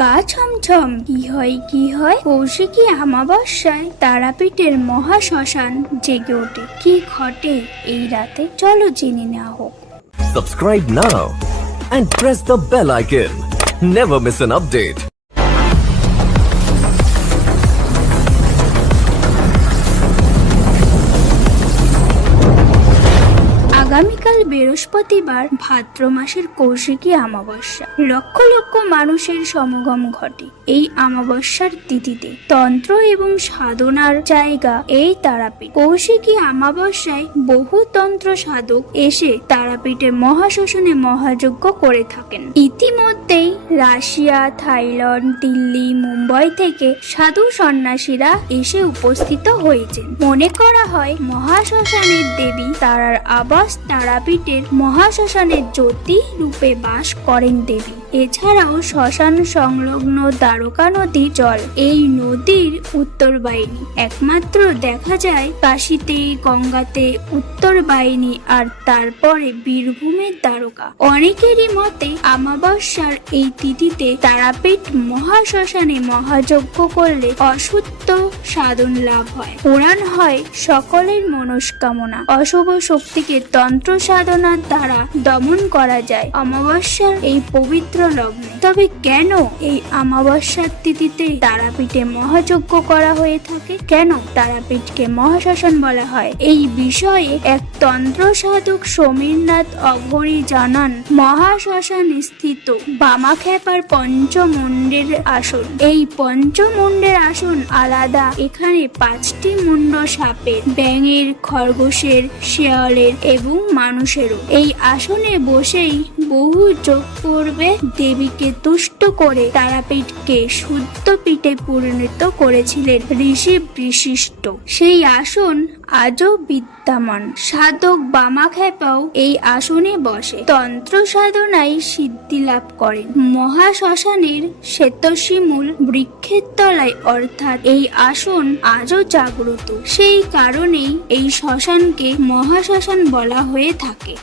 গা ছমছম। কি হয় কৌশিকী অমাবস্যায় তারাপীঠের মহাশ্মশান জেগে ওঠে। কি ঘটে এই রাতে, চলো জেনে নেওয়া হোক। Subscribe now and press the bell icon. Never miss an update. আগামীকাল বৃহস্পতিবার ভাদ্র মাসের কৌশিকী অমাবস্যা। লক্ষ লক্ষ মানুষের সমাগম ঘটে এই অমাবস্যার তিথিতে। তন্ত্র এবং সাধনার জায়গা এই তারাপীঠ। কৌশিকী অমাবস্যায় বহু তন্ত্র সাধক এসে তারাপীঠে মহাশ্মশানে মহাযজ্ঞ করে থাকেন। ইতিমধ্যেই রাশিয়া, থাইল্যান্ড, দিল্লি, মুম্বাই থেকে সাধু সন্ন্যাসীরা এসে উপস্থিত হয়েছেন। মনে করা হয় মহাশ্মশানের দেবী তারার আবাস তারাপীঠের মহাশ্মশানের জ্যোতি রূপে বাস করেন দেবী। এছাড়াও শ্মশান সংলগ্ন দ্বারকা নদী জল এই নদীর উত্তর বাহিনী। একমাত্র দেখা যায় কাশীতে, গঙ্গাতে উত্তর বাহিনী, আর তারপরে বীরভূমের দ্বারকা। অনেকেরই মতে অমাবস্যার এই তিথিতে তারাপীঠ মহাশ্মশানে মহাযজ্ঞ করলে অশুদ্ধ সাধন লাভ হয়, পূরণ হয় সকলের মনস্কামনা। অশুভ শক্তিকে তন্ত্র সাধনার দ্বারা দমন করা যায় অমাবস্যার এই পবিত্র লগ্নে। তবে কেন এই অমাবস্যার তিথিতে তারাপীঠে মহাযজ্ঞ করা হয়ে থাকে, কেন তারাপীঠকে মহাশ্মশান বলা হয়, এই বিষয়ে এক তন্ত্র সাধক সমীরনাথ অঘরী জানান। মহাশ্মশান স্থিত বামাখ্যাপার পঞ্চমুণ্ডের আসন। এই পঞ্চমুণ্ডের আসন আলাদা। এখানে 5টি মুন্ড সাপের, ব্যাঙের, খরগোশের, শিয়ালের এবং মানুষেরও। এই আসনে বসেই বহু যোগ করবে দেবীকে তুষ্ট করে তারাপীঠকে শুদ্ধ পীঠে পরিণত করেছিলেন ঋষি বিশিষ্ট। সেই আসন আজও বিদ্যমান। সাধক বামাখ্যাপাও এই আসনে বসে তন্ত্র সাধনায় সিদ্ধি লাভ করেন। মহাশ্মশানের শ্বেতশিমূল বৃক্ষের তলায় অর্থাৎ এই আসন আজও জাগ্রত। সেই কারণেই এই শ্মশানকে মহাশ্মশান বলা হয়ে থাকে।